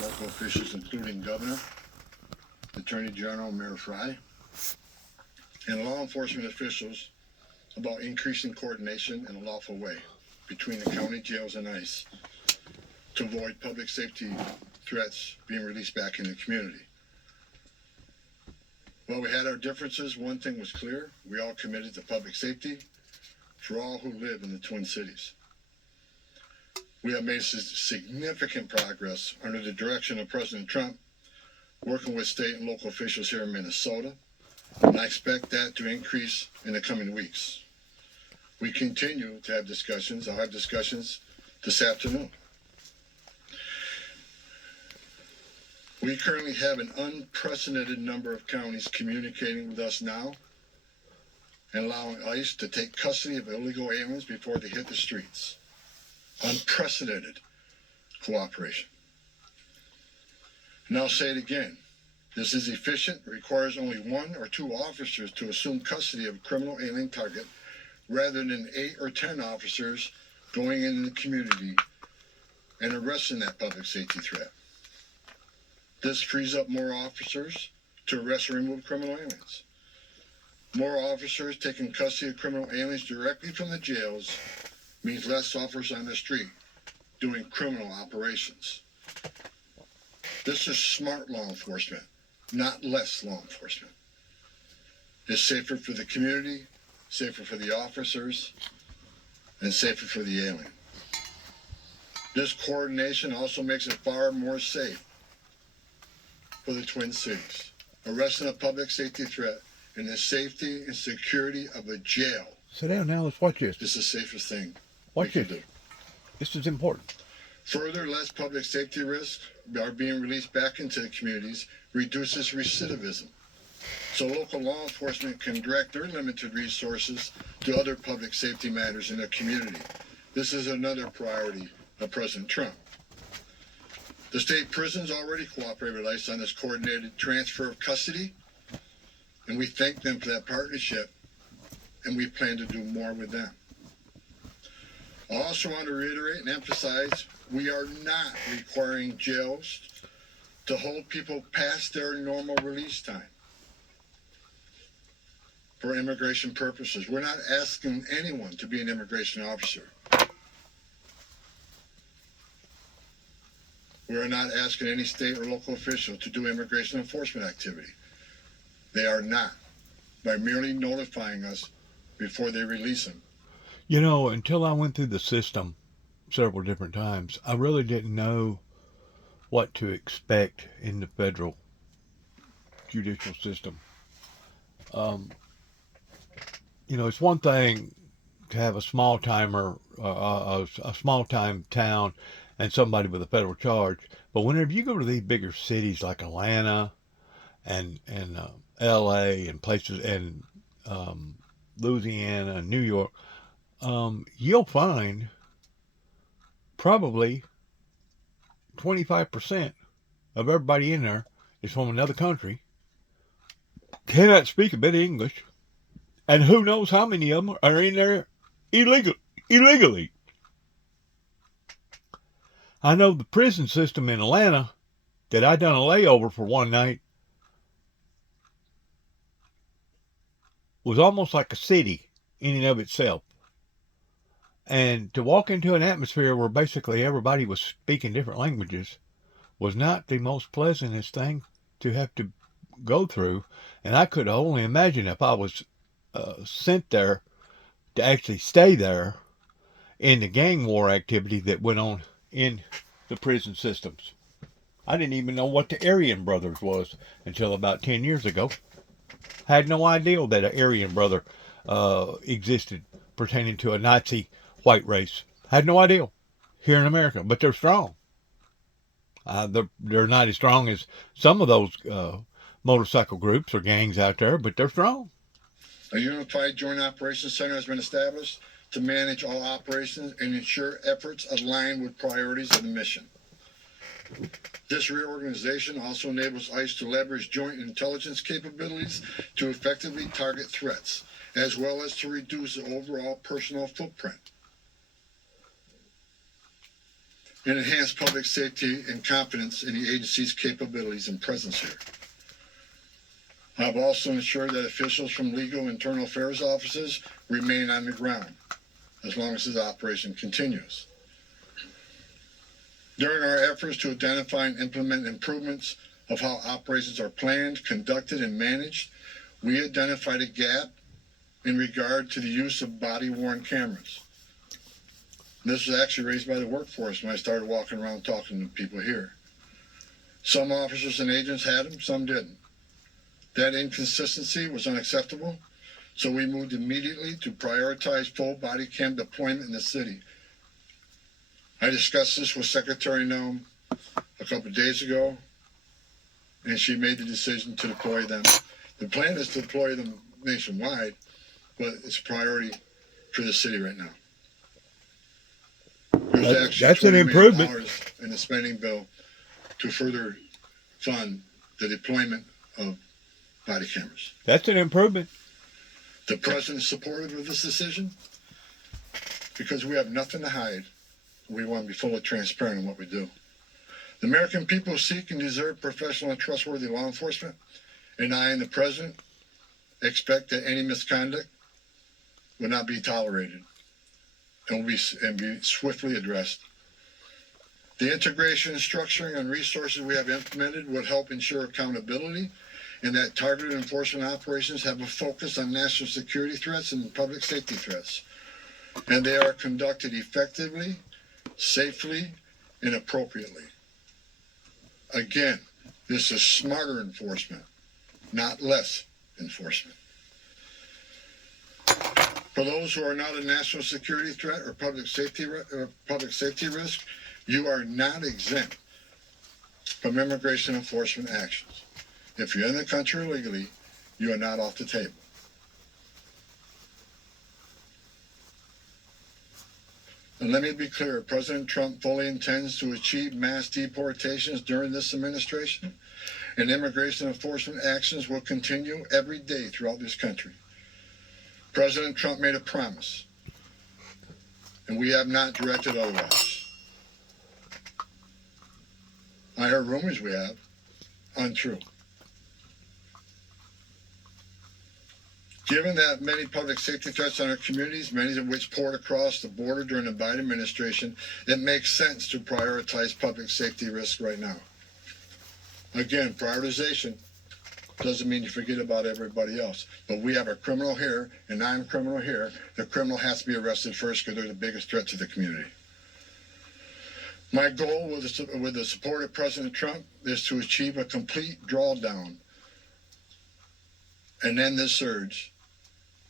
local officials, including Governor, Attorney General, Mayor Fry, and law enforcement officials about increasing coordination in a lawful way between the county jails and ICE to avoid public safety threats being released back in the community. While we had our differences, one thing was clear: we all committed to public safety for all who live in the Twin Cities. We have made significant progress under the direction of President Trump, working with state and local officials here in Minnesota, and I expect that to increase in the coming weeks. We continue to have discussions. I'll have discussions this afternoon. We currently have an unprecedented number of counties communicating with us now and allowing ICE to take custody of illegal aliens before they hit the streets. Unprecedented cooperation. And I'll say it again. This is efficient. It requires only 1 or 2 officers to assume custody of a criminal alien target rather than 8 or 10 officers going into the community and arresting that public safety threat. This frees up more officers to arrest and remove criminal aliens. More officers taking custody of criminal aliens directly from the jails means less officers on the street doing criminal operations. This is smart law enforcement, not less law enforcement. It's safer for the community, safer for the officers, and safer for the alien. This coordination also makes it far more safe for the Twin Cities. Arresting a public safety threat in the safety and security of a jail. Sit down now, let's watch this. This is the safest thing Watch we can this. do. This is important. Further, less public safety risks are being released back into the communities, reduces recidivism. So local law enforcement can direct their limited resources to other public safety matters in their community. This is another priority of President Trump. The state prisons already cooperate with ICE on this coordinated transfer of custody, and we thank them for that partnership, and we plan to do more with them. I also want to reiterate and emphasize, we are not requiring jails to hold people past their normal release time for immigration purposes. We're not asking anyone to be an immigration officer. We are not asking any state or local official to do immigration enforcement activity. They are not, by merely notifying us before they release them. You know, until I went through the system several different times, I really didn't know what to expect in the federal judicial system. You know, it's one thing to have a small timer, a small time town, and somebody with a federal charge. But whenever you go to these bigger cities like Atlanta and L.A. and places and Louisiana and New York, you'll find probably 25% of everybody in there is from another country, cannot speak a bit of English, and who knows how many of them are in there illegally. I know the prison system in Atlanta that I done a layover for one night was almost like a city in and of itself. And to walk into an atmosphere where basically everybody was speaking different languages was not the most pleasantest thing to have to go through. And I could only imagine if I was sent there to actually stay there in the gang war activity that went on in the prison systems. I didn't even know what the Aryan Brothers was until about 10 years ago. Had no idea that an Aryan brother existed pertaining to a Nazi white race. Had no idea here in America, but they're strong. They're not as strong as some of those motorcycle groups or gangs out there, but they're strong. A unified joint operations center has been established to manage all operations and ensure efforts align with priorities of the mission. This reorganization also enables ICE to leverage joint intelligence capabilities to effectively target threats, as well as to reduce the overall personnel footprint. and enhance public safety and confidence in the agency's capabilities and presence here. I've also ensured that officials from legal and internal affairs offices remain on the ground as long as this operation continues. During our efforts to identify and implement improvements of how operations are planned, conducted, and managed, we identified a gap in regard to the use of body-worn cameras. This was actually raised by the workforce when I started walking around talking to people here. Some officers and agents had them, some didn't. That inconsistency was unacceptable, so we moved immediately to prioritize full body cam deployment in the city. I discussed this with Secretary Noem a couple of days ago, and she made the decision to deploy them. The plan is to deploy them nationwide, but it's a priority for the city right now. There's actually That's an $20 improvement. million in the spending bill to further fund the deployment of body cameras. That's an improvement. The president is supportive of this decision because we have nothing to hide. We want to be fully transparent in what we do. The American people seek and deserve professional and trustworthy law enforcement, and I and the president expect that any misconduct will not be tolerated and will be swiftly addressed. The integration, structuring, and resources we have implemented would help ensure accountability and that targeted enforcement operations have a focus on national security threats and public safety threats, and they are conducted effectively, safely, and appropriately. Again, this is smarter enforcement, not less enforcement. For those who are not a national security threat or public safety risk, you are not exempt from immigration enforcement actions. If you're in the country illegally, you are not off the table. And let me be clear, President Trump fully intends to achieve mass deportations during this administration, and immigration enforcement actions will continue every day throughout this country. President Trump made a promise, and we have not directed otherwise. I heard rumors we have, untrue. Given that many public safety threats in our communities, many of which poured across the border during the Biden administration, it makes sense to prioritize public safety risks right now. Again, prioritization doesn't mean you forget about everybody else. But we have a criminal here, and I'm a criminal here. The criminal has to be arrested first because they're the biggest threat to the community. My goal with the support of President Trump is to achieve a complete drawdown and end this surge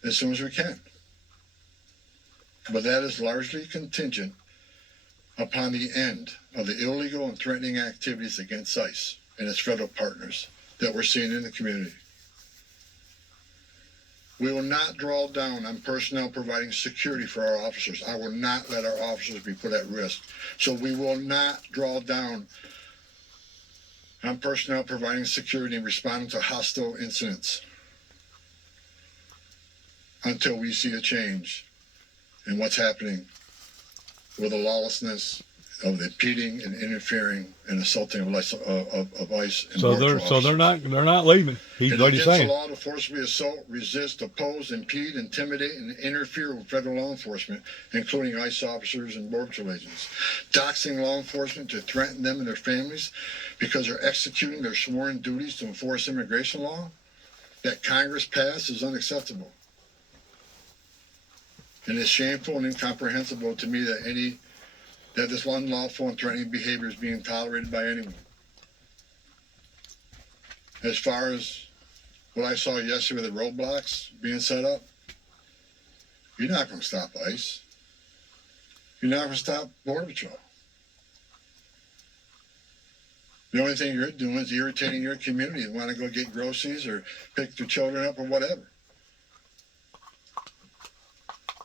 as soon as we can. But that is largely contingent upon the end of the illegal and threatening activities against ICE and its federal partners that we're seeing in the community. We will not draw down on personnel providing security for our officers. I will not let our officers be put at risk. So we will not draw down on personnel providing security and responding to hostile incidents until we see a change in what's happening with the lawlessness of the impeding and interfering and assaulting of ICE and so they're not leaving. He's what he's saying. The law to forcibly assault, resist, oppose, impede, intimidate, and interfere with federal law enforcement, including ICE officers and Border Patrol agents. Doxing law enforcement to threaten them and their families because they're executing their sworn duties to enforce immigration law that Congress passed is unacceptable. And it's shameful and incomprehensible to me that this unlawful and threatening behavior is being tolerated by anyone. As far as what I saw yesterday with the roadblocks being set up, you're not going to stop ICE. You're not going to stop Border Patrol. The only thing you're doing is irritating your community and want to go get groceries or pick their children up or whatever.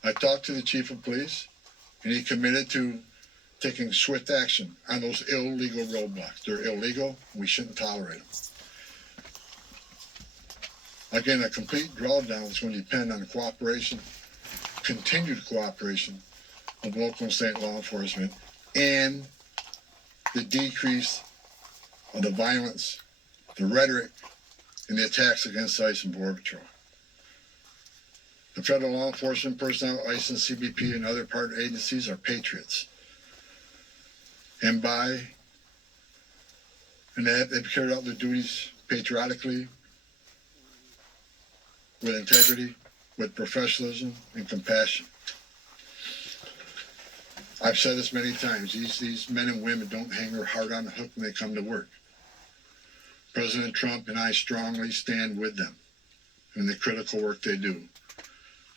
I talked to the chief of police, and he committed to taking swift action on those illegal roadblocks. They're illegal. We shouldn't tolerate them. Again, a complete drawdown is going to depend on the cooperation, continued cooperation of local and state law enforcement and the decrease of the violence, the rhetoric, and the attacks against ICE and Border Patrol. The federal law enforcement personnel, ICE and CBP, and other partner agencies are patriots. And they've carried out their duties patriotically, with integrity, with professionalism, and compassion. I've said this many times, these men and women don't hang their heart on the hook when they come to work. President Trump and I strongly stand with them in the critical work they do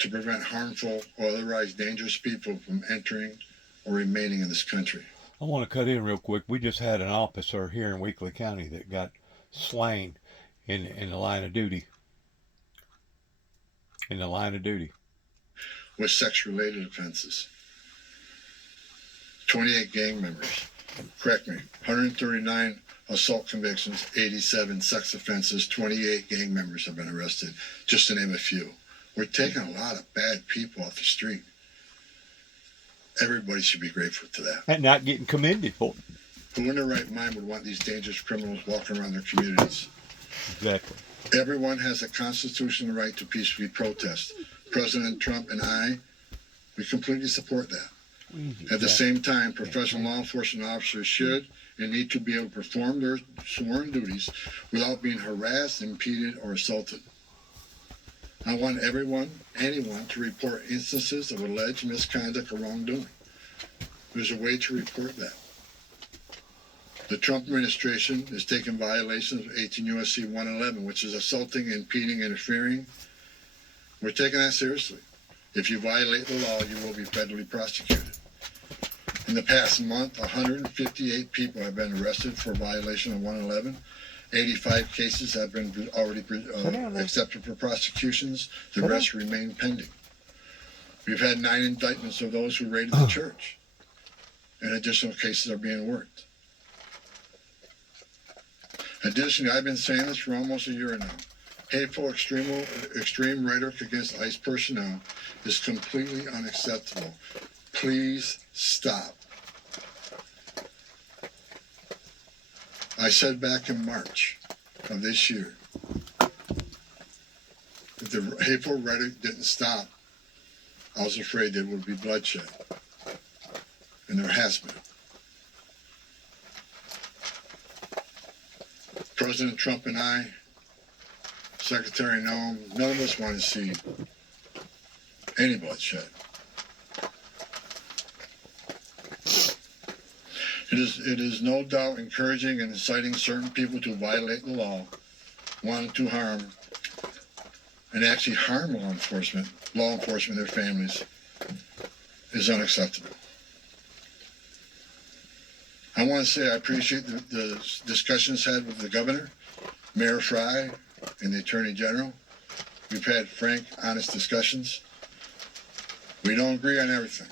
to prevent harmful or otherwise dangerous people from entering or remaining in this country. I want to cut in real quick. We just had an officer here in Weakley County that got slain in the line of duty. In the line of duty. With sex-related offenses. 28 gang members. Correct me. 139 assault convictions, 87 sex offenses, 28 gang members have been arrested, just to name a few. We're taking a lot of bad people off the street. Everybody should be grateful to that. And not getting commended for it. Who in their right mind would want these dangerous criminals walking around their communities? Exactly. Everyone has a constitutional right to peacefully protest. President Trump and I, we completely support that. At the same time, professional law enforcement officers should and need to be able to perform their sworn duties without being harassed, impeded, or assaulted. I want anyone to report instances of alleged misconduct or wrongdoing. There's a way to report that. The Trump administration is taking violations of 18 U.S.C. 111, which is assaulting, impeding, interfering. We're taking that seriously. If you violate the law, you will be federally prosecuted. In the past month, 158 people have been arrested for violation of 111. 85 cases have been already accepted for prosecutions. The rest remain pending. We've had 9 indictments of those who raided the church, and additional cases are being worked. Additionally, I've been saying this for almost a year now. Hateful, extreme rhetoric against ICE personnel is completely unacceptable. Please stop. I said back in March of this year, if the hateful rhetoric didn't stop, I was afraid there would be bloodshed. And there has been. President Trump and I, Secretary Noem, none of us want to see any bloodshed. It is no doubt encouraging and inciting certain people to violate the law, wanting to harm and actually harm law enforcement, their families, is unacceptable. I want to say I appreciate the discussions had with the governor, Mayor Fry, and the Attorney General. We've had frank, honest discussions. We don't agree on everything,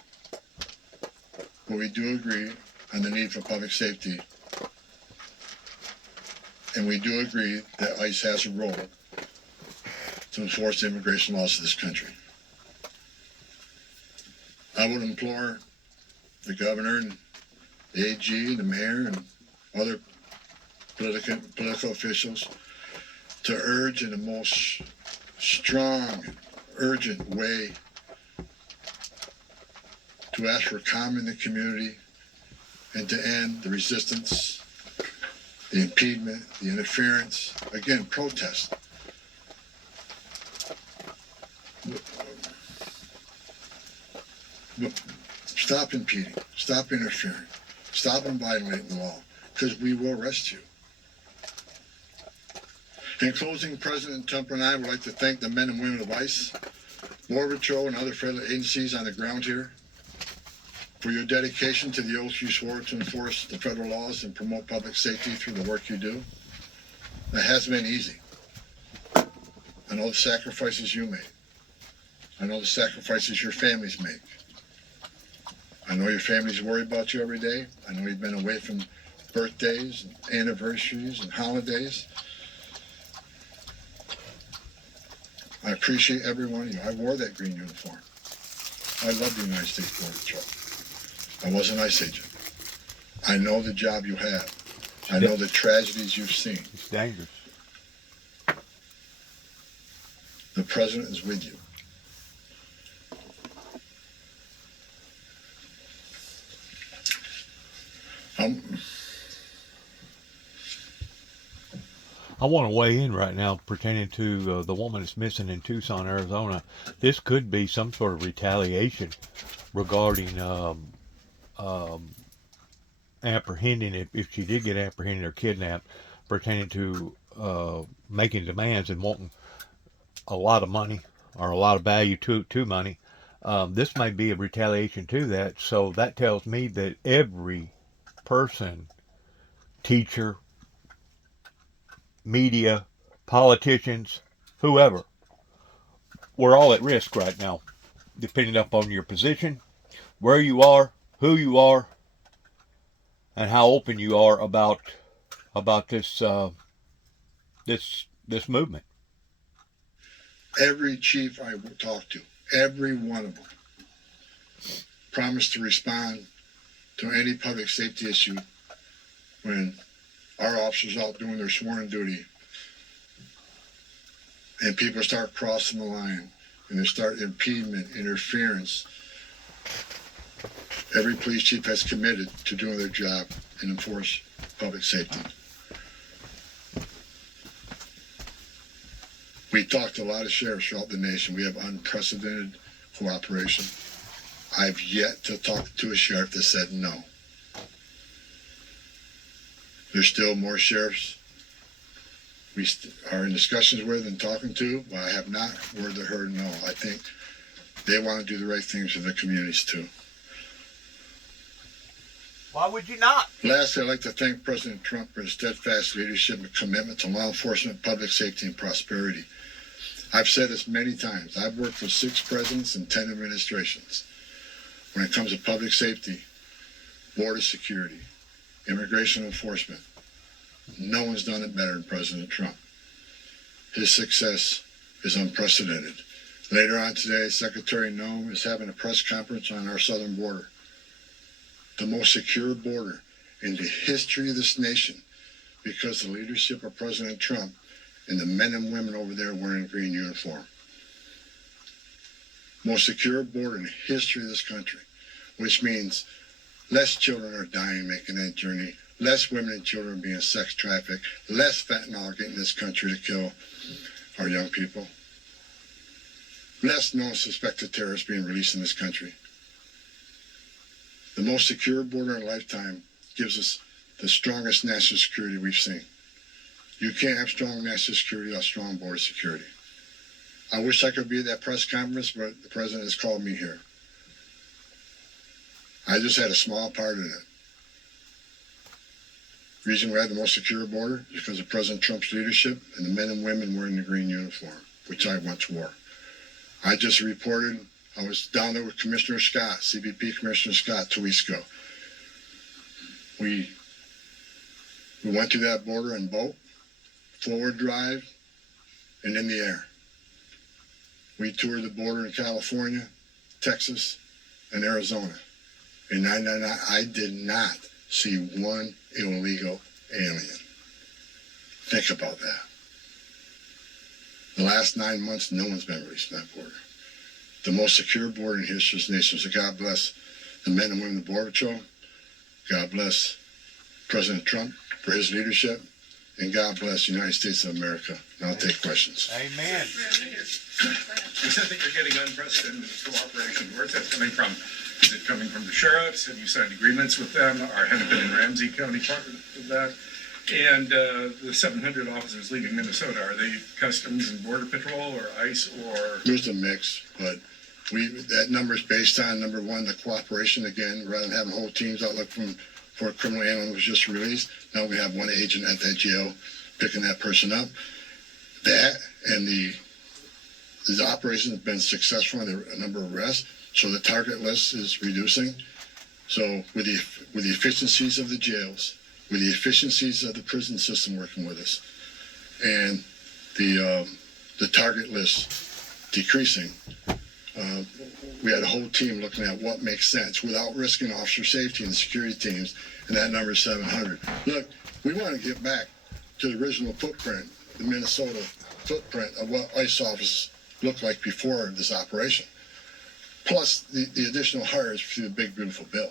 but we do agree on the need for public safety. And we do agree that ICE has a role to enforce the immigration laws of this country. I would implore the governor and the AG and the mayor and other political officials to urge in the most strong, urgent way to ask for calm in the community and to end the resistance, the impediment, the interference, again, protest. Stop impeding, stop interfering, stop violating the law, because we will arrest you. In closing, President Trump and I would like to thank the men and women of ICE, Border Patrol, and other federal agencies on the ground here for your dedication to the oath you swore to enforce the federal laws and promote public safety through the work you do. That hasn't been easy. I know the sacrifices you made. I know the sacrifices your families make. I know your families worry about you every day. I know you've been away from birthdays, and anniversaries, and holidays. I appreciate every one of you. I wore that green uniform. I love the United States Border Patrol. I was an ICE agent. I know the job you have. I know the tragedies you've seen. It's dangerous. The president is with you. I want to weigh in right now pertaining to the woman that's missing in Tucson, Arizona. This could be some sort of retaliation regarding apprehending, if she did get apprehended or kidnapped, pertaining to making demands and wanting a lot of money or a lot of value to money. This may be a retaliation to that. So that tells me that every person, teacher, media, politicians, whoever, we're all at risk right now, depending upon your position, where you are, who you are, and how open you are about this this movement. Every chief I talked to, every one of them, promised to respond to any public safety issue when our officers out doing their sworn duty and people start crossing the line and they start impediment, interference. Every police chief has committed to doing their job and enforce public safety. We talked to a lot of sheriffs throughout the nation. We have unprecedented cooperation. I've yet to talk to a sheriff that said no. There's still more sheriffs we are in discussions with and talking to, but I have not word that heard no. I think they want to do the right things for their communities too. Why would you not? Lastly, I'd like to thank President Trump for his steadfast leadership and commitment to law enforcement, public safety, and prosperity. I've said this many times. I've worked for 6 presidents and 10 administrations. When it comes to public safety, border security, immigration enforcement, no one's done it better than President Trump. His success is unprecedented. Later on today, Secretary Noem is having a press conference on our southern border, the most secure border in the history of this nation, because of the leadership of President Trump and the men and women over there wearing a green uniform. Most secure border in the history of this country, which means less children are dying making that journey, less women and children being sex trafficked, less fentanyl getting this country to kill our young people, less known suspected terrorists being released in this country. The most secure border in a lifetime gives us the strongest national security we've seen. You can't have strong national security without strong border security. I wish I could be at that press conference, but the president has called me here. I just had a small part in it. The reason we have the most secure border is because of President Trump's leadership and the men and women wearing the green uniform, which I once wore. I just reported, I was down there with Commissioner Scott, CBP Commissioner Scott, 2 weeks ago. We went through that border in boat, forward drive, and in the air. We toured the border in California, Texas, and Arizona. And I did not see one illegal alien. Think about that. The last 9 months, no one's been released from that border. The most secure border in history of this nation. So God bless the men and women of the Border Patrol. God bless President Trump for his leadership. And God bless the United States of America. And I'll take questions. Amen. You said that you're getting unprecedented cooperation. Where's that coming from? Is it coming from the sheriffs? Have you signed agreements with them? Are Hennepin and Ramsey County part of that? And the 700 officers leaving Minnesota, are they Customs and Border Patrol or ICE or? There's a mix, but that number is based on, number one, the cooperation. Again, rather than having whole teams out looking for a criminal alien was just released, now we have one agent at that jail picking that person up. That and the operation has been successful in a number of arrests, so the target list is reducing. So with the efficiencies of the jails, with the efficiencies of the prison system working with us, and the target list decreasing, We had a whole team looking at what makes sense without risking officer safety and security teams, and that number is 700. Look, we want to get back to the original footprint, the Minnesota footprint of what ICE offices looked like before this operation, plus the additional hires through the big, beautiful bill.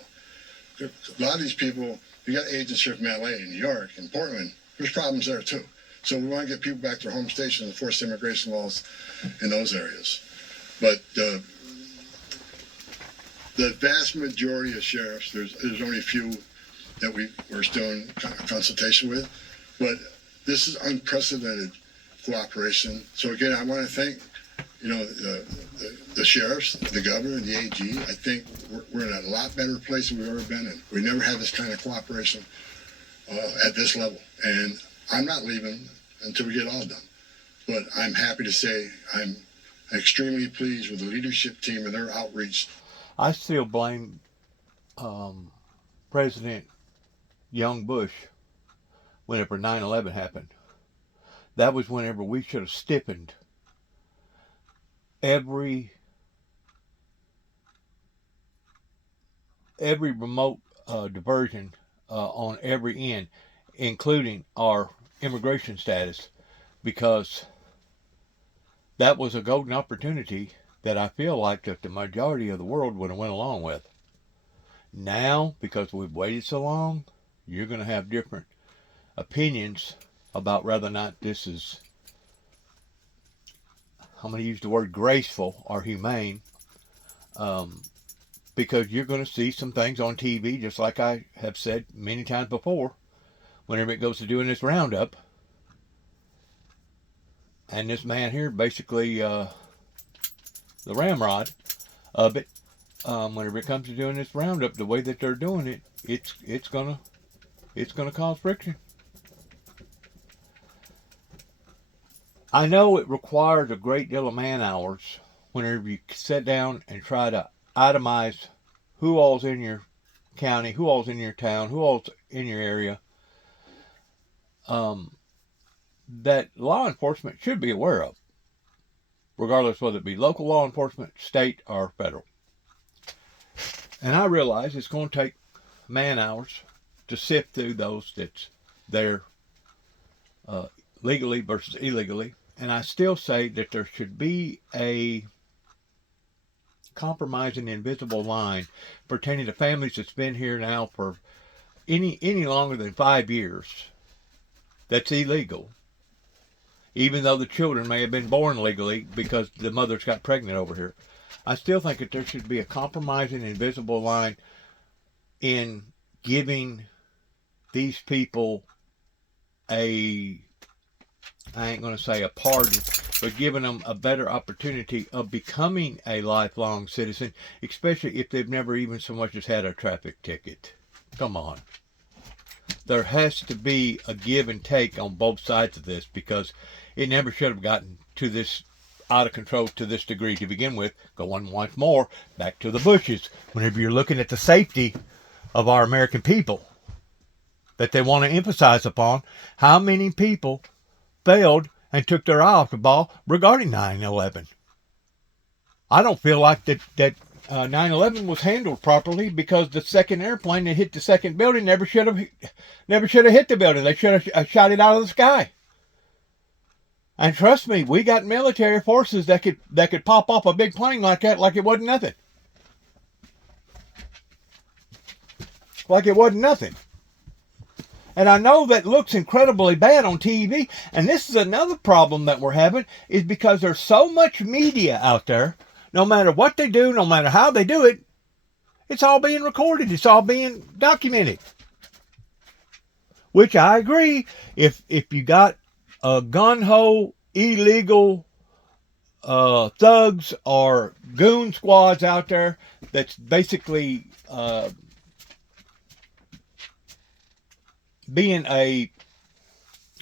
A lot of these people, you got agents here from LA and New York and Portland, there's problems there too. So we want to get people back to their home stations and enforce immigration laws in those areas. But the vast majority of sheriffs, there's only a few that we're still in consultation with, but this is unprecedented cooperation. So again, I want to thank, the sheriffs, the governor, and the AG. I think we're in a lot better place than we've ever been in. We never had this kind of cooperation at this level, and I'm not leaving until we get all done. But I'm happy to say I'm extremely pleased with the leadership team and their outreach. I still blame President Young Bush whenever 9/11 happened. That was whenever we should have stiffened every remote diversion on every end, including our immigration status, because that was a golden opportunity that I feel like that the majority of the world would have went along with. Now, because we've waited so long, you're going to have different opinions about whether or not this is, I'm going to use the word graceful or humane, because you're going to see some things on TV, just like I have said many times before, whenever it goes to doing this roundup. And this man here, basically the ramrod of it, whenever it comes to doing this roundup, the way that they're doing it, it's gonna cause friction. I know it requires a great deal of man hours whenever you sit down and try to itemize who all's in your county, who all's in your town, who all's in your area, that law enforcement should be aware of, regardless whether it be local law enforcement, state, or federal. And I realize it's going to take man hours to sift through those that's there legally versus illegally. And I still say that there should be a compromising invisible line pertaining to families that's been here now for any longer than 5 years that's illegal, even though the children may have been born legally because the mothers got pregnant over here. I still think that there should be a compromising invisible line in giving these people I ain't going to say a pardon, but giving them a better opportunity of becoming a lifelong citizen, especially if they've never even so much as had a traffic ticket. Come on. There has to be a give and take on both sides of this, because it never should have gotten to this out of control to this degree to begin with. Going once more back to the bushes, whenever you're looking at the safety of our American people that they want to emphasize upon, how many people failed and took their eye off the ball regarding 9/11. I don't feel like that 9/11 was handled properly, because the second airplane that hit the second building never should have hit the building. They should have shot it out of the sky. And trust me, we got military forces that could pop off a big plane like that, like it wasn't nothing. Like it wasn't nothing. And I know that looks incredibly bad on TV. And this is another problem that we're having, is because there's so much media out there. No matter what they do, no matter how they do it, it's all being recorded. It's all being documented. Which I agree. If you got a gun-ho, illegal thugs or goon squads out there that's basically being a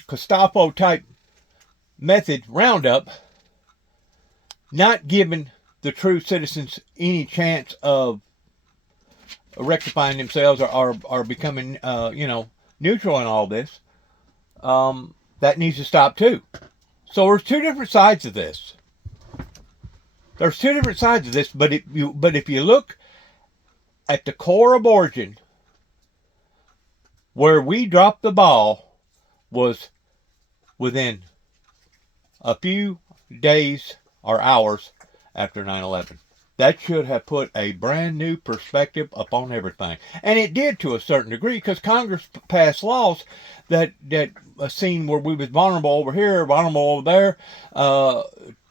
Gestapo type method roundup, not giving the true citizens any chance of rectifying themselves or becoming neutral in all this, that needs to stop too. So there's two different sides of this. There's two different sides of this, but if you look at the core of origin, where we dropped the ball was within a few days or hours after 9/11. That should have put a brand new perspective upon everything. And it did to a certain degree, because Congress passed laws that seen where we was vulnerable over here, vulnerable over there,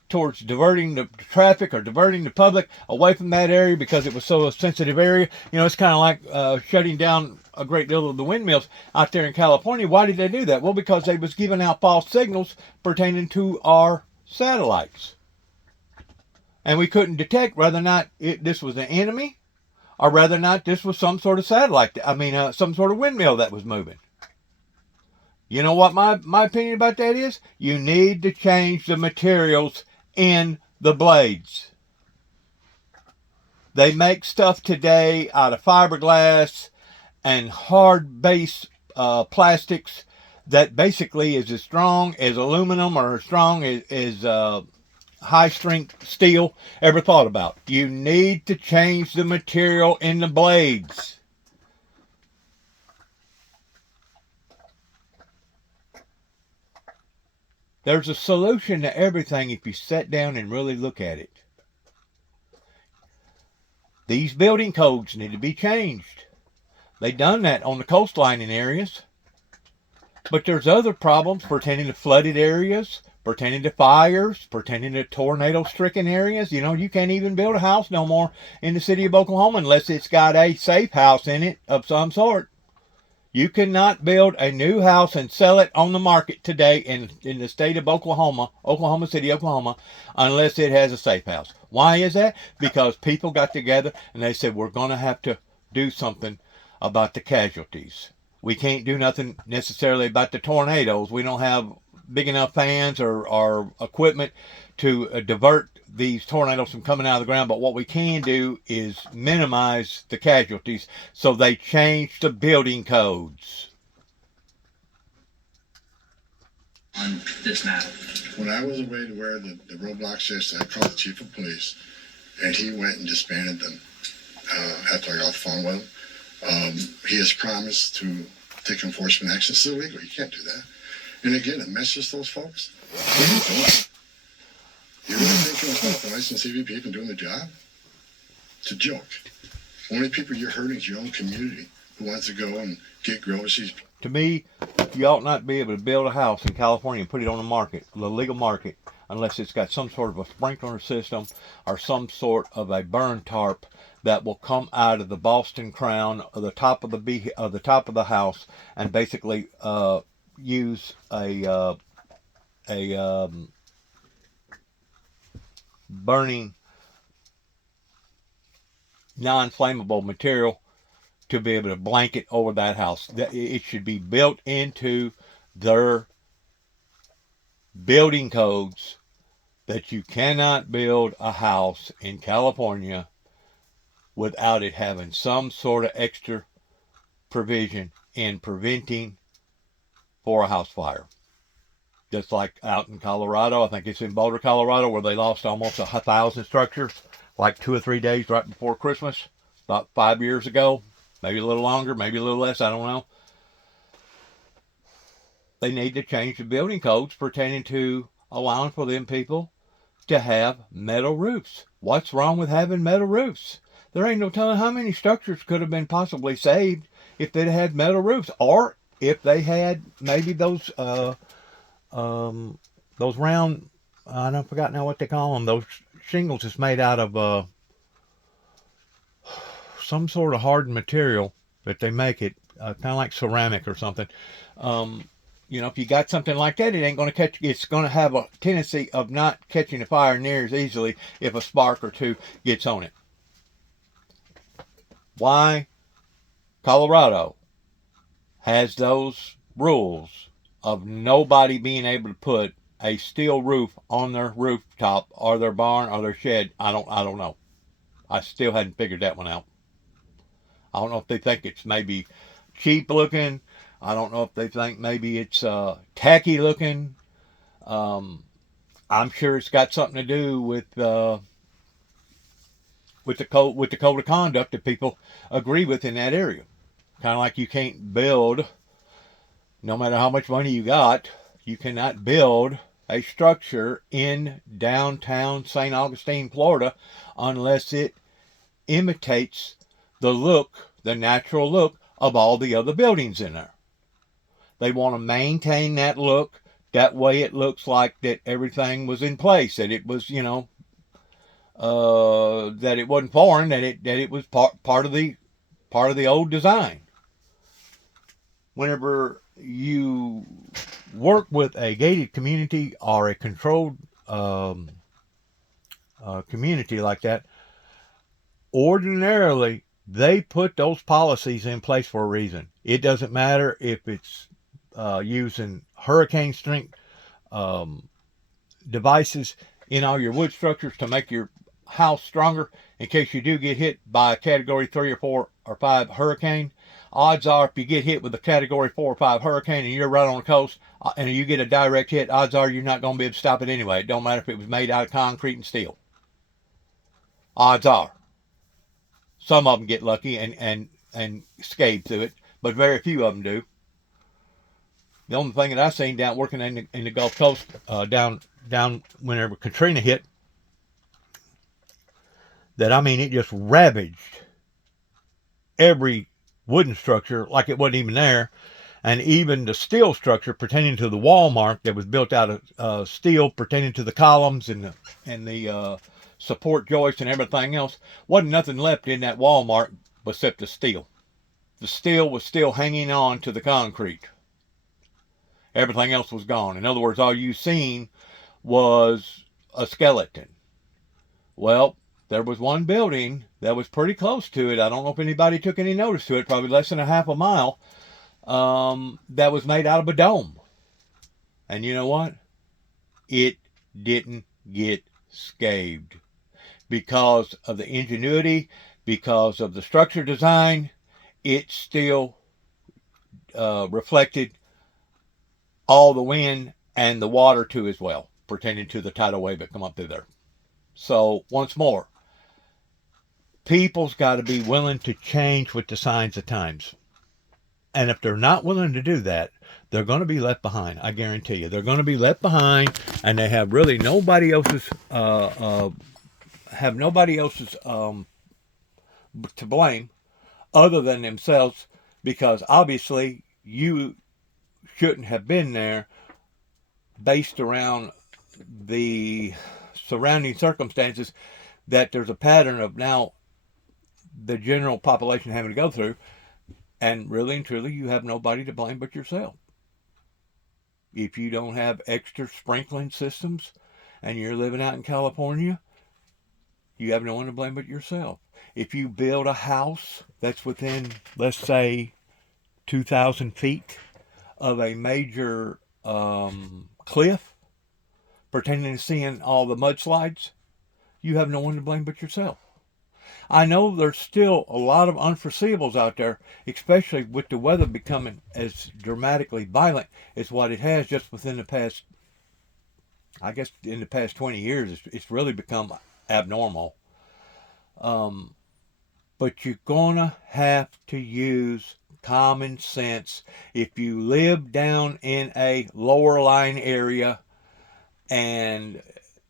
towards diverting the traffic or diverting the public away from that area because it was so a sensitive area. You know, it's kind of like shutting down a great deal of the windmills out there in California. Why did they do that? Well, because they was giving out false signals pertaining to our satellites. And we couldn't detect whether or not this was an enemy or whether or not this was some sort of satellite. Some sort of windmill that was moving. You know what my opinion about that is? You need to change the materials in the blades. They make stuff today out of fiberglass and hard base plastics that basically is as strong as aluminum or as strong as high strength steel ever thought about. You need to change the material in the blades. There's a solution to everything if you sit down and really look at it. These building codes need to be changed. They done that on the coastline in areas. But there's other problems pertaining to flooded areas, pertaining to fires, pertaining to tornado-stricken areas. You know, you can't even build a house no more in the city of Oklahoma unless it's got a safe house in it of some sort. You cannot build a new house and sell it on the market today in the state of Oklahoma, Oklahoma City, Oklahoma, unless it has a safe house. Why is that? Because people got together and they said, we're going to have to do something about the casualties. We can't do nothing necessarily about the tornadoes. We don't have big enough fans or equipment to divert these tornadoes from coming out of the ground, but what we can do is minimize the casualties. So they changed the building codes. On this matter. When I was away to where the roadblocks is, I called the chief of police, and he went and disbanded them after I got off the phone with him. He has promised to take enforcement action. It's illegal. You can't do that. And again, it messes those folks. What are you doing? You really think you're going to stop a licensed CVP even doing the job? It's a joke. Only people you're hurting is your own community who wants to go and get groceries. To me, you ought not be able to build a house in California and put it on the market, the legal market, unless it's got some sort of a sprinkler system or some sort of a burn tarp that will come out of the Boston crown or the top of the house and basically use a burning non-flammable material to be able to blanket over that house. It should be built into their building codes that you cannot build a house in California without it having some sort of extra provision in preventing for a house fire. Just like out in Colorado, I think it's in Boulder, Colorado, where they lost almost 1,000 structures, like 2 or 3 days right before Christmas, about 5 years ago, maybe a little longer, maybe a little less, I don't know. They need to change the building codes pertaining to allowing for them people to have metal roofs. What's wrong with having metal roofs? There ain't no telling how many structures could have been possibly saved if they'd had metal roofs, or if they had maybe those round, I don't forgot now what they call them, those shingles is made out of some sort of hardened material that they make it, kind of like ceramic or something. You know, if you got something like that, it ain't going to catch, it's going to have a tendency of not catching a fire near as easily if a spark or two gets on it. Why Colorado has those rules of nobody being able to put a steel roof on their rooftop or their barn or their shed, I don't know. I still hadn't figured that one out. I don't know if they think it's maybe cheap looking. I don't know if they think maybe it's tacky looking. I'm sure it's got something to do with with the code of conduct that people agree with in that area. Kind of like you can't build, no matter how much money you got, you cannot build a structure in downtown St. Augustine, Florida, unless it imitates the look, the natural look of all the other buildings in there. They want to maintain that look. That way it looks like that everything was in place, that it was, that it wasn't foreign, that it was part of the old design. Whenever you work with a gated community or a controlled community like that, ordinarily they put those policies in place for a reason. It doesn't matter if it's using hurricane strength devices in all your wood structures to make your house stronger in case you do get hit by a category 3 or 4 or 5 hurricane. Odds are if you get hit with a category 4 or 5 hurricane and you're right on the coast and you get a direct hit, odds are you're not going to be able to stop it anyway. It don't matter if it was made out of concrete and steel. Odds are. Some of them get lucky and escape through it, but very few of them do. The only thing that I seen down working in the Gulf Coast down whenever Katrina hit, that it just ravaged every wooden structure like it wasn't even there, and even the steel structure pertaining to the Walmart that was built out of steel pertaining to the columns and the support joists and everything else, wasn't nothing left in that Walmart except the steel. The steel was still hanging on to the concrete. Everything else was gone. In other words, all you seen was a skeleton. Well, there was one building that was pretty close to it. I don't know if anybody took any notice to it, probably less than a half a mile, that was made out of a dome. And you know what? It didn't get scathed because of the ingenuity, because of the structure design. It still reflected all the wind and the water too as well, pertaining to the tidal wave that come up through there. So once more, people's got to be willing to change with the signs of times. And if they're not willing to do that, they're going to be left behind. I guarantee you, they're going to be left behind, and they have really nobody else's to blame other than themselves, because obviously you shouldn't have been there based around the surrounding circumstances that there's a pattern of now the general population having to go through, and really and truly you have nobody to blame but yourself. If you don't have extra sprinkling systems and you're living out in California, you have no one to blame but yourself. If you build a house that's within, let's say, 2,000 feet of a major cliff pertaining to seeing all the mudslides, you have no one to blame but yourself. I know there's still a lot of unforeseeables out there, especially with the weather becoming as dramatically violent as what it has just within the past, I guess in the past 20 years, it's really become abnormal. But you're gonna have to use common sense. If you live down in a lower lying area and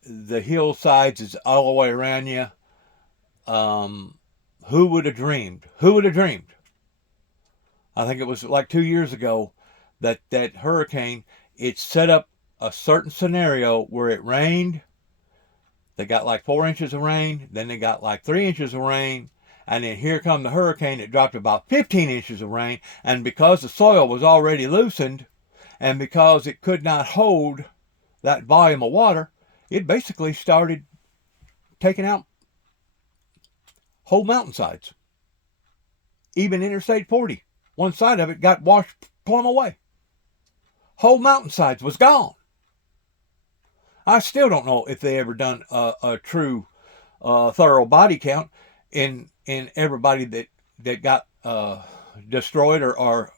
the hillsides is all the way around you, who would have dreamed? Who would have dreamed? I think it was like 2 years ago that hurricane, it set up a certain scenario where it rained. They got like 4 inches of rain, then they got like 3 inches of rain, and then here come the hurricane. It dropped about 15 inches of rain, and because the soil was already loosened, and because it could not hold that volume of water, it basically started taking out whole mountainsides. Even Interstate 40, one side of it got washed plumb away. Whole mountainsides was gone. I still don't know if they ever done a true thorough body count in everybody that got destroyed or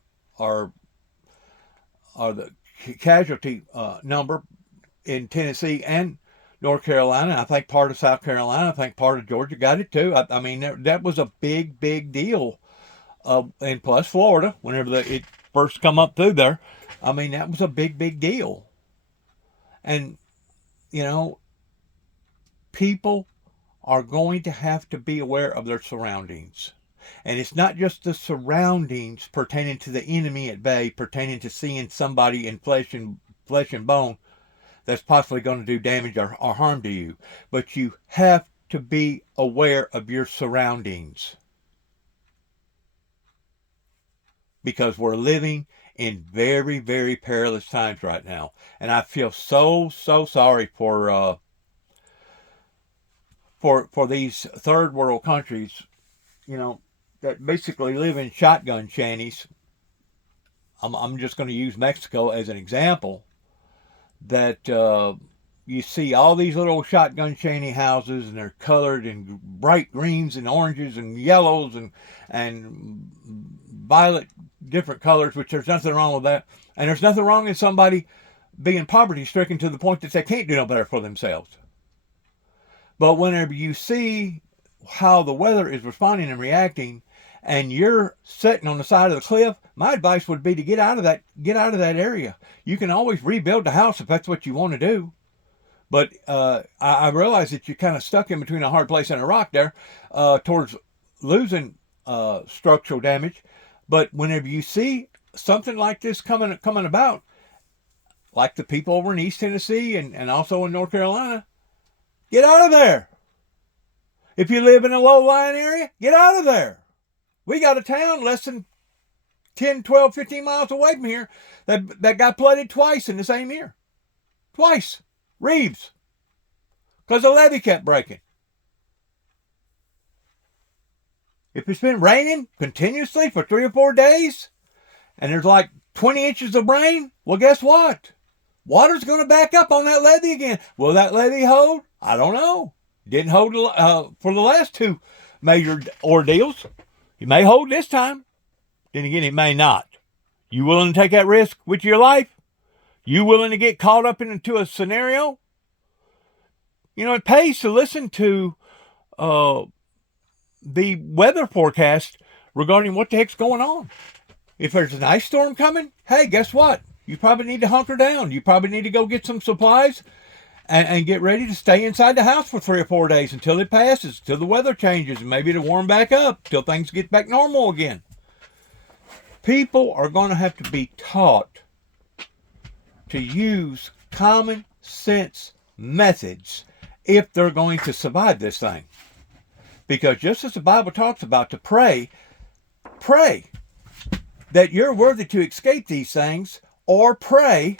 the casualty number in Tennessee and North Carolina. I think part of South Carolina. I think part of Georgia got it too. I mean, that was a big, big deal. And plus Florida, whenever it first come up through there, I mean, that was a big, big deal. And, you know, people are going to have to be aware of their surroundings. And it's not just the surroundings pertaining to the enemy at bay, pertaining to seeing somebody in flesh and bone that's possibly going to do damage or harm to you. But you have to be aware of your surroundings. Because we're living in very, very perilous times right now. And I feel so sorry for these third world countries, you know, that basically live in shotgun shanties. I'm just going to use Mexico as an example. That you see all these little shotgun shanty houses, and they're colored in bright greens and oranges and yellows and violet different colors, which there's nothing wrong with that. And there's nothing wrong in somebody being poverty stricken to the point that they can't do no better for themselves. But whenever you see how the weather is responding and reacting, and you're sitting on the side of the cliff, my advice would be to get out of that area. You can always rebuild the house if that's what you want to do. But I realize that you're kind of stuck in between a hard place and a rock there towards losing structural damage. But whenever you see something like this coming about, like the people over in East Tennessee and also in North Carolina, get out of there. If you live in a low-lying area, get out of there. We got a town less than 10, 12, 15 miles away from here that got flooded twice in the same year. Twice. Reeves. Because the levee kept breaking. If it's been raining continuously for 3 or 4 days, and there's like 20 inches of rain, well, guess what? Water's going to back up on that levee again. Will that levee hold? I don't know. Didn't hold for the last 2 major ordeals. It may hold this time. Then again, it may not. You willing to take that risk with your life? You willing to get caught up into a scenario? You know, it pays to listen to the weather forecast regarding what the heck's going on. If there's an ice storm coming, hey, guess what? You probably need to hunker down. You probably need to go get some supplies and get ready to stay inside the house for 3 or 4 days until it passes, till the weather changes, and maybe to warm back up, till things get back normal again. People are going to have to be taught to use common sense methods if they're going to survive this thing. Because just as the Bible talks about to pray that you're worthy to escape these things, or pray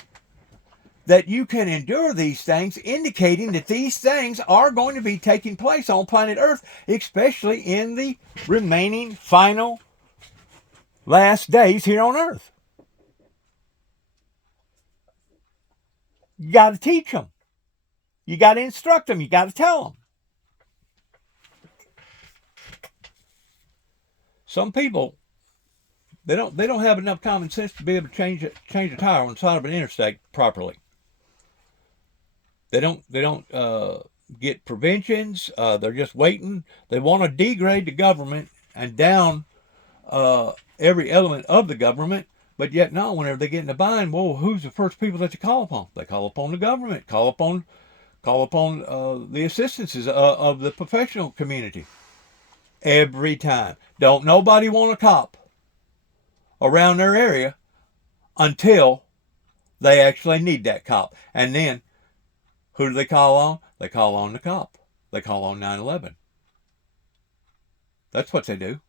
that you can endure these things, indicating that these things are going to be taking place on planet Earth, especially in the remaining final last days here on Earth. You got to teach them. You got to instruct them. You got to tell them. Some people, they don't have enough common sense to be able to change a tire on the side of an interstate properly. They don't get preventions. They're just waiting. They want to degrade the government and down every element of the government. But yet, no, whenever they get in a bind, well, who's the first people that you call upon? They call upon the government. Call upon the assistances of the professional community. Every time. Don't nobody want a cop around their area until they actually need that cop. And then, who do they call on? They call on the cop. They call on 911. That's what they do.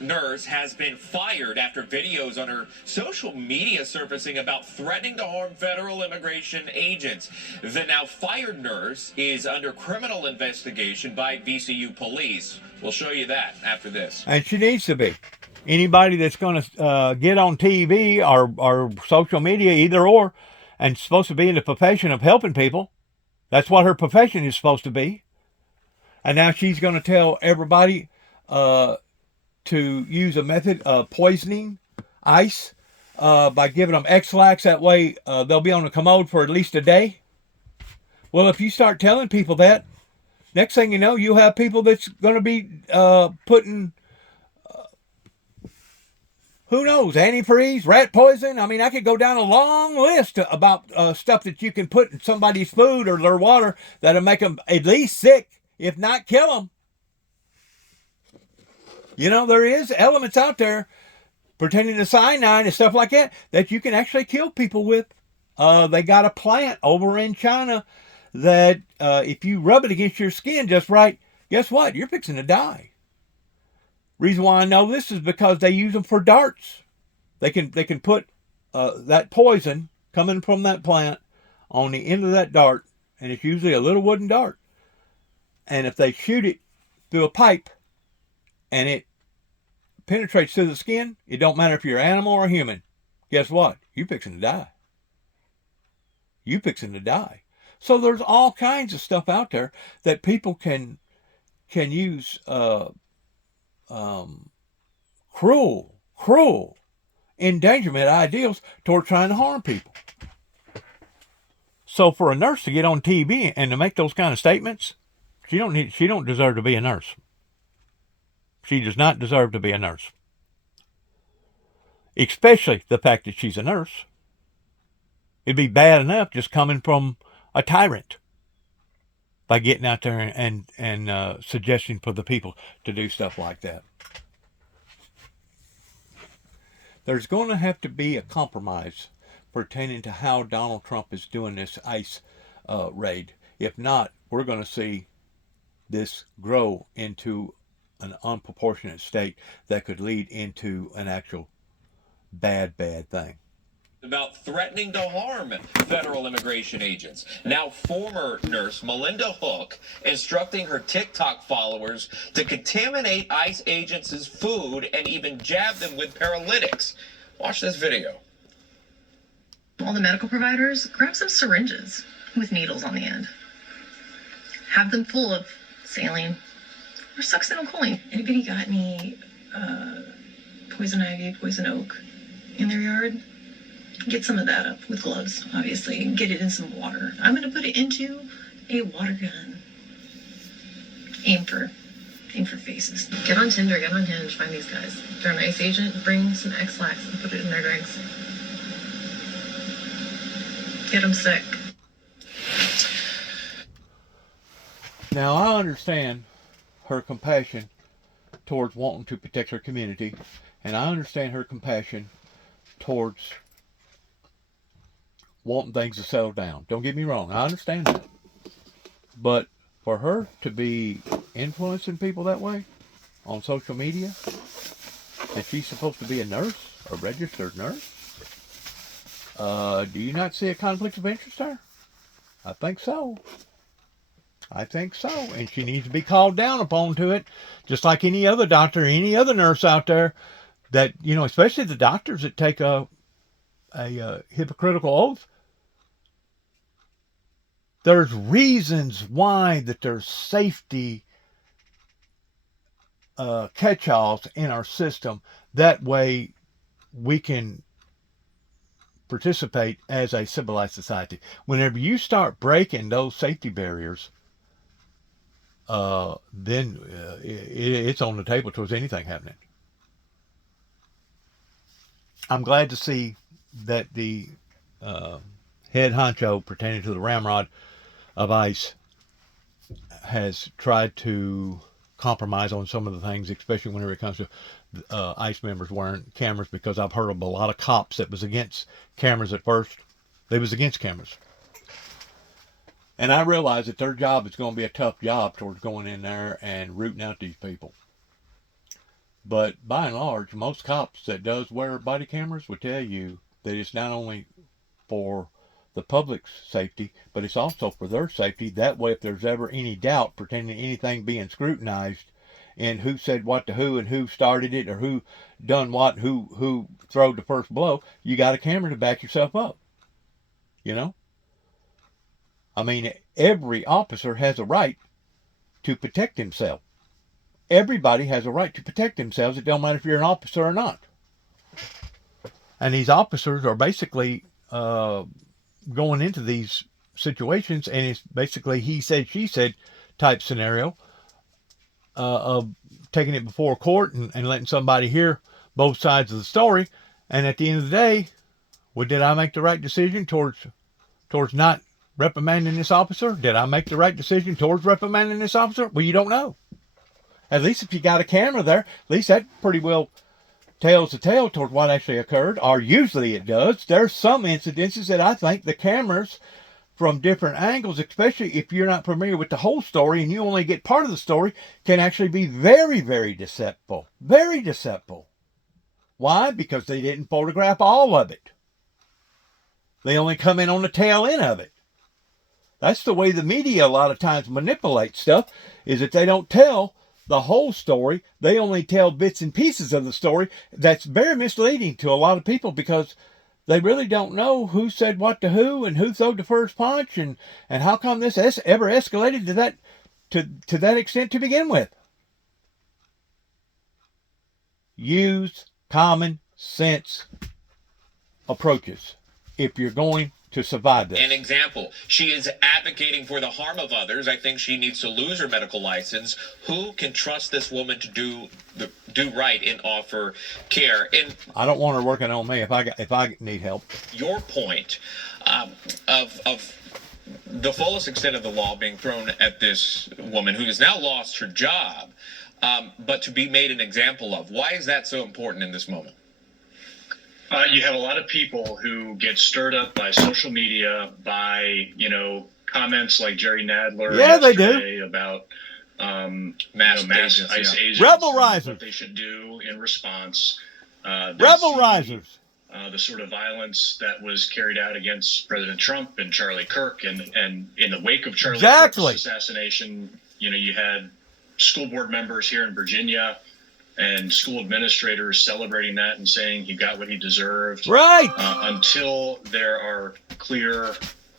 Nurse has been fired after videos on her social media surfacing about threatening to harm federal immigration agents. The now fired nurse is under criminal investigation by VCU police. We'll show you that after this. And she needs to be. Anybody that's going to get on TV or social media, either or, and supposed to be in the profession of helping people, that's what her profession is supposed to be. And now she's going to tell everybody to use a method of poisoning ice by giving them X-Lax. That way they'll be on the commode for at least a day. Well, if you start telling people that, next thing you know, you'll have people that's going to be putting, who knows, antifreeze, rat poison. I mean, I could go down a long list about stuff that you can put in somebody's food or their water that'll make them at least sick, if not kill them. You know, there is elements out there pertaining to cyanide and stuff like that you can actually kill people with. They got a plant over in China that if you rub it against your skin just right, guess what? You're fixing to die. Reason why I know this is because they use them for darts. They can put that poison coming from that plant on the end of that dart, and it's usually a little wooden dart. And if they shoot it through a pipe and it penetrates through the skin, it don't matter if you're an animal or a human. Guess what? You're fixing to die. You're fixing to die. So there's all kinds of stuff out there that people can use cruel endangerment ideals toward trying to harm people. So for a nurse to get on TV and to make those kind of statements, she don't deserve to be a nurse. She does not deserve to be a nurse. Especially the fact that she's a nurse. It'd be bad enough just coming from a tyrant by getting out there and suggesting for the people to do stuff like that. There's going to have to be a compromise pertaining to how Donald Trump is doing this ICE raid. If not, we're going to see this grow into an unproportionate state that could lead into an actual bad thing. About threatening to harm federal immigration agents. Now, former nurse Melinda Hook instructing her TikTok followers to contaminate ICE agents' food and even jab them with paralytics. Watch this video. All the medical providers, grab some syringes with needles on the end. Have them full of saline or succinylcholine. Anybody got any poison ivy, poison oak in their yard? Get some of that up with gloves, obviously, and get it in some water. I'm going to put it into a water gun. Aim for faces. Get on Tinder, get on Hinge, find these guys. If they're an ICE agent, bring some X-Lax and put it in their drinks. Get them sick. Now, I understand her compassion towards wanting to protect her community, and I understand her compassion towards wanting things to settle down. Don't get me wrong, I understand that. But for her to be influencing people that way on social media, that she's supposed to be a nurse, a registered nurse, do you not see a conflict of interest there? I think so. I think so. And she needs to be called down upon to it, just like any other doctor, any other nurse out there that, you know, especially the doctors that take a hypocritical oath. There's reasons why that there's safety catch-alls in our system. That way we can participate as a civilized society. Whenever you start breaking those safety barriers, then it's on the table towards anything happening. I'm glad to see that the head honcho pertaining to the ramrod of ICE has tried to compromise on some of the things, especially whenever it comes to ICE members wearing cameras, because I've heard of a lot of cops that was against cameras at first. They was against cameras. And I realize that their job is going to be a tough job towards going in there and rooting out these people. But by and large, most cops that does wear body cameras will tell you that it's not only for the public's safety, but it's also for their safety. That way, if there's ever any doubt pertaining to anything being scrutinized and who said what to who and who started it or who done what, who throwed the first blow, you got a camera to back yourself up. You know? I mean, every officer has a right to protect himself. Everybody has a right to protect themselves. It don't matter if you're an officer or not. And these officers are basically going into these situations, and it's basically he said, she said type scenario of taking it before court and letting somebody hear both sides of the story. And at the end of the day, well, did I make the right decision towards not reprimanding this officer? Did I make the right decision towards reprimanding this officer? Well, you don't know. At least if you got a camera there, at least that pretty well tells the tale toward what actually occurred, or usually it does. There's some incidences that I think the cameras from different angles, especially if you're not familiar with the whole story and you only get part of the story, can actually be very, very deceptive. Very deceptive. Why? Because they didn't photograph all of it. They only come in on the tail end of it. That's the way the media a lot of times manipulates stuff, is that they don't tell the whole story. They only tell bits and pieces of the story. That's very misleading to a lot of people, because they really don't know who said what to who and who threw the first punch, and how come this ever escalated to that extent to begin with. Use common sense approaches if you're going to survive this. An example, she is advocating for the harm of others. I think she needs to lose her medical license. Who can trust this woman to do right and offer care? And I don't want her working on me if I need help. Your point of the fullest extent of the law being thrown at this woman who has now lost her job, but to be made an example of. Why is that so important in this moment? You have a lot of people who get stirred up by social media, by, comments like Jerry Nadler yesterday about mass agents, rebel risers, what they should do in response. Rebel risers. The sort of violence that was carried out against President Trump and Charlie Kirk, and in the wake of Charlie Kirk's assassination, you had school board members here in Virginia and school administrators celebrating that and saying he got what he deserved. Right. Until there are clear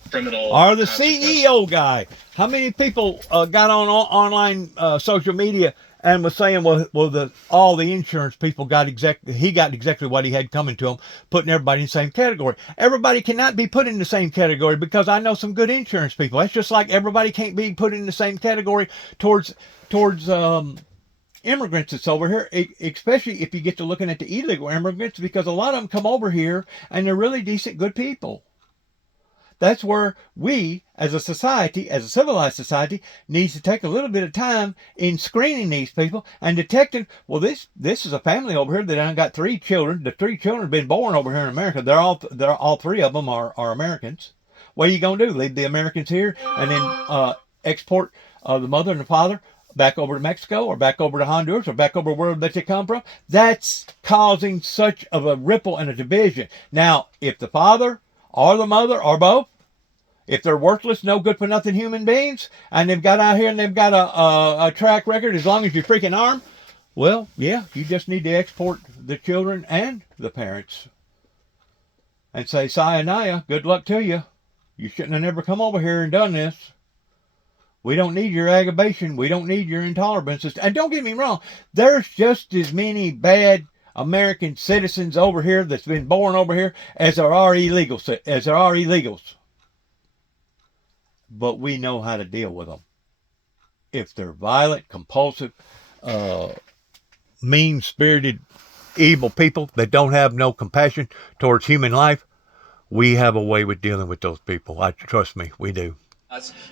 criminal. Or the CEO guy. How many people got on online social media and was saying, all the insurance people got exactly what he had coming to him, putting everybody in the same category. Everybody cannot be put in the same category, because I know some good insurance people. That's just like everybody can't be put in the same category towards immigrants that's over here, especially if you get to looking at the illegal immigrants, because a lot of them come over here and they're really decent, good people. That's where we, as a society, as a civilized society, needs to take a little bit of time in screening these people and detecting, this is a family over here that got 3 children. The 3 children have been born over here in America. They're all 3 of them are Americans. What are you going to do? Leave the Americans here and then export the mother and the father back over to Mexico or back over to Honduras or back over wherever that they come from? That's causing such of a ripple and a division. Now, if the father or the mother or both, if they're worthless, no good for nothing human beings, and they've got out here and they've got a track record as long as you freaking arm, well, yeah, you just need to export the children and the parents and say, sayonara, good luck to you. You shouldn't have never come over here and done this. We don't need your aggravation. We don't need your intolerances. And don't get me wrong, there's just as many bad American citizens over here that's been born over here as there are illegals. But we know how to deal with them. If they're violent, compulsive, mean-spirited, evil people that don't have no compassion towards human life, we have a way with dealing with those people. Trust me, we do.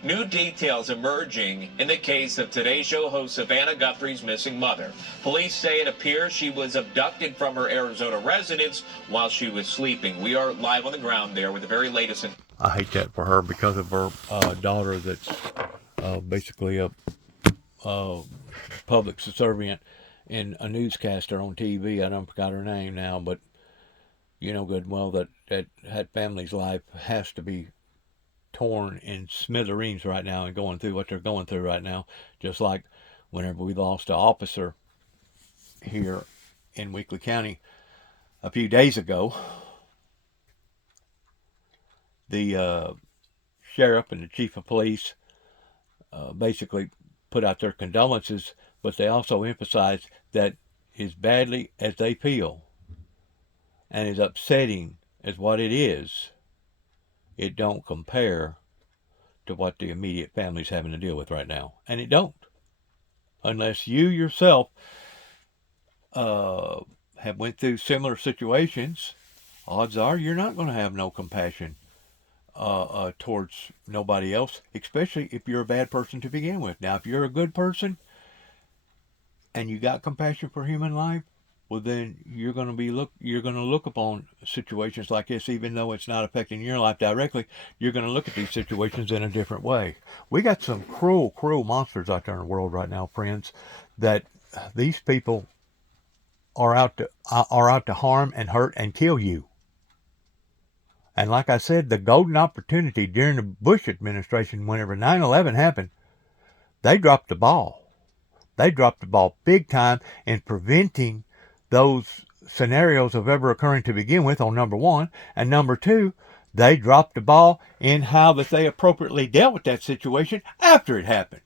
New details emerging in the case of Today Show host Savannah Guthrie's missing mother. Police say it appears she was abducted from her Arizona residence while she was sleeping. We are live on the ground there with the very latest. I hate that for her, because of her daughter that's basically a public subservient and a newscaster on TV. I don't forgot her name now, but you know good and well that family's life has to be torn in smithereens right now and going through what they're going through right now. Just like whenever we lost an officer here in Weakley County a few days ago, the sheriff and the chief of police basically put out their condolences, but they also emphasized that as badly as they feel and as upsetting as what it is, it don't compare to what the immediate family's having to deal with right now. And it don't. Unless you yourself have went through similar situations, odds are you're not going to have no compassion towards nobody else, especially if you're a bad person to begin with. Now, if you're a good person and you got compassion for human life, well, then you're going to look upon situations like this, even though it's not affecting your life directly. You're going to look at these situations in a different way. We got some cruel monsters out there in the world right now, friends, that these people are out to harm and hurt and kill you. And like I said, the golden opportunity during the Bush administration, whenever 9/11 happened, they dropped the ball. They dropped the ball big time in preventing those scenarios of ever occurring to begin with, on number one. And number two, they dropped the ball in how that they appropriately dealt with that situation after it happened.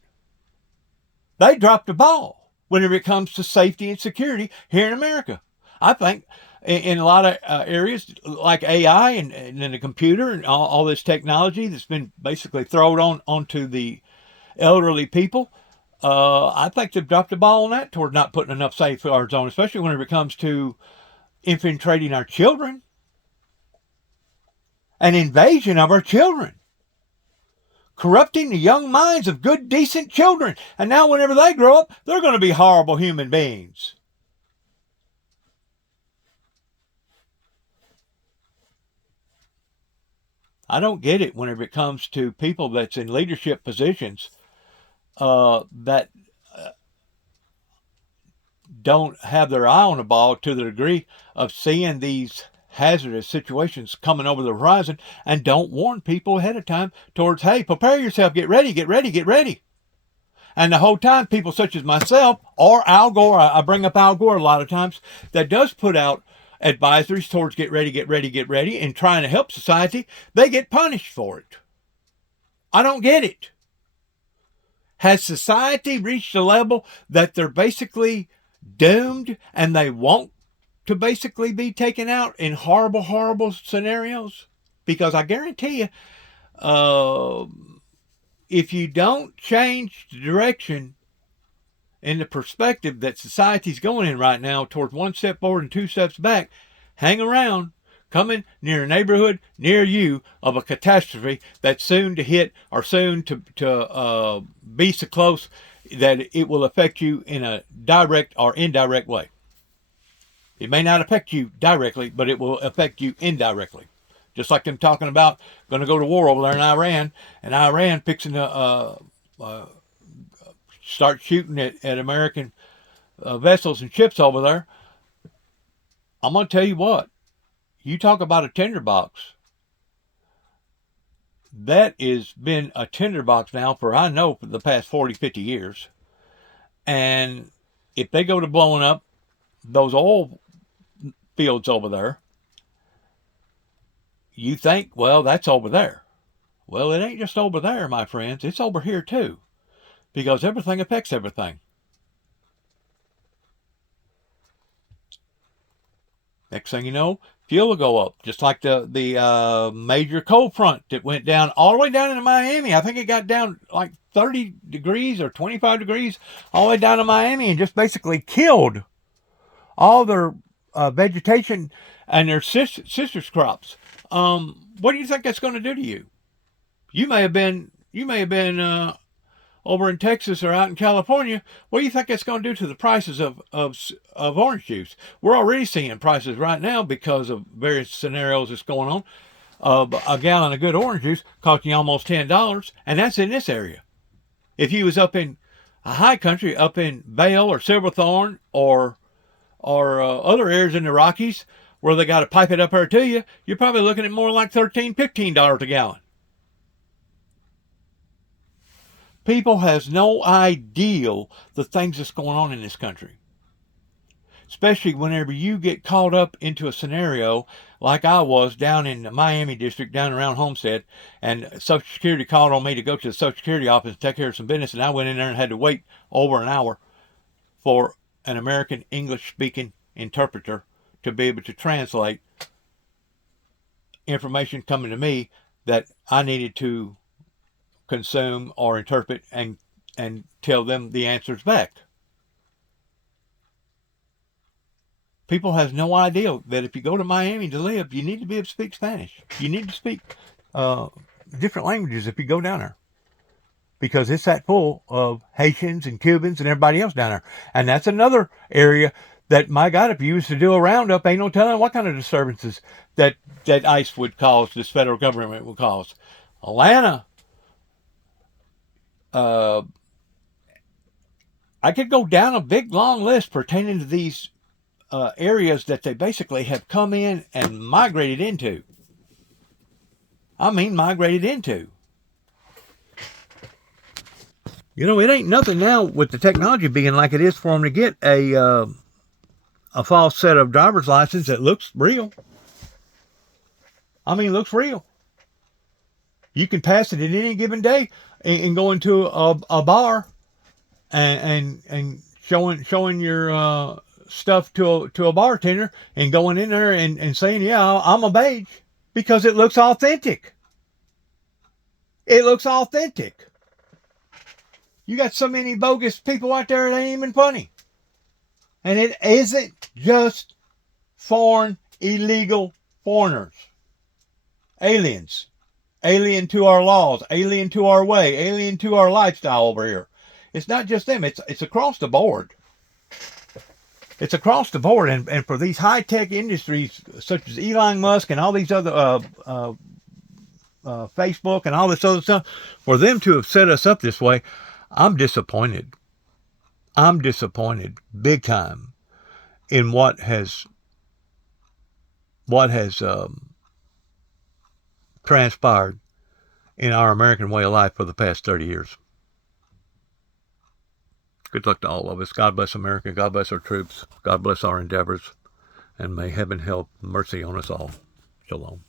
They dropped the ball whenever it comes to safety and security here in America. I think in a lot of areas like AI and the computer and all this technology that's been basically thrown onto the elderly people, I think they've dropped the ball on that toward not putting enough safeguards on, especially whenever it comes to infiltrating our children, an invasion of our children, corrupting the young minds of good, decent children. And now whenever they grow up, they're going to be horrible human beings. I don't get it whenever it comes to people that's in leadership positions that don't have their eye on the ball to the degree of seeing these hazardous situations coming over the horizon and don't warn people ahead of time towards, hey, prepare yourself, get ready, get ready, get ready. And the whole time, people such as myself or Al Gore, I bring up Al Gore a lot of times, that does put out advisories towards get ready, get ready, get ready, and trying to help society, they get punished for it. I don't get it. Has society reached a level that they're basically doomed and they want to basically be taken out in horrible, horrible scenarios? Because I guarantee you, if you don't change the direction and the perspective that society's going in right now towards one step forward and two steps back, hang around, coming near a neighborhood near you of a catastrophe that's soon to hit or soon to be so close that it will affect you in a direct or indirect way. It may not affect you directly, but it will affect you indirectly. Just like them talking about going to go to war over there in Iran, and Iran fixing to start shooting at American vessels and ships over there. I'm going to tell you what. You talk about a tinderbox. That has been a tinderbox now for the past 40, 50 years. And if they go to blowing up those oil fields over there, you think, well, that's over there. Well, it ain't just over there, my friends. It's over here too. Because everything affects everything. Next thing you know, fuel will go up, just like the major cold front that went down all the way down into Miami. I think it got down like 30 degrees or 25 degrees all the way down to Miami and just basically killed all their vegetation and their citrus crops. What do you think that's going to do to you? You may have been over in Texas or out in California. What do you think that's going to do to the prices of orange juice? We're already seeing prices right now because of various scenarios that's going on. A gallon of good orange juice costing almost $10, and that's in this area. If you was up in a high country, up in Vail or Silverthorne or other areas in the Rockies where they got to pipe it up there to you, you're probably looking at more like $13, $15 a gallon. People has no idea the things that's going on in this country. Especially whenever you get caught up into a scenario like I was down in the Miami district, down around Homestead, and Social Security called on me to go to the Social Security office and take care of some business, and I went in there and had to wait over an hour for an American English-speaking interpreter to be able to translate information coming to me that I needed to consume or interpret and tell them the answers back. People have no idea that if you go to Miami to live, you need to be able to speak Spanish. You need to speak different languages if you go down there, because it's that full of Haitians and Cubans and everybody else down there. And that's another area that, my God, if you used to do a roundup, ain't no telling what kind of disturbances that ICE would cause, this federal government would cause. Atlanta, I could go down a big long list pertaining to these areas that they basically have come in and migrated into. I mean, migrated into. You know, it ain't nothing now with the technology being like it is for them to get a false set of driver's license that looks real. I mean, looks real. You can pass it at any given day and go into a bar and showing your stuff to a bartender and going in there and saying, yeah, I'm of age, because it looks authentic. It looks authentic. You got so many bogus people out there, it ain't even funny. And it isn't just foreign, illegal foreigners. Aliens. Alien to our laws, alien to our way, alien to our lifestyle over here. It's not just them, it's across the board. It's across the board, and for these high-tech industries such as Elon Musk and all these other Facebook and all this other stuff, for them to have set us up this way, I'm disappointed. I'm disappointed big time in what has transpired in our American way of life for the past 30 years. Good luck to all of us. God bless America. God bless our troops. God bless our endeavors. And may heaven help mercy on us all. Shalom.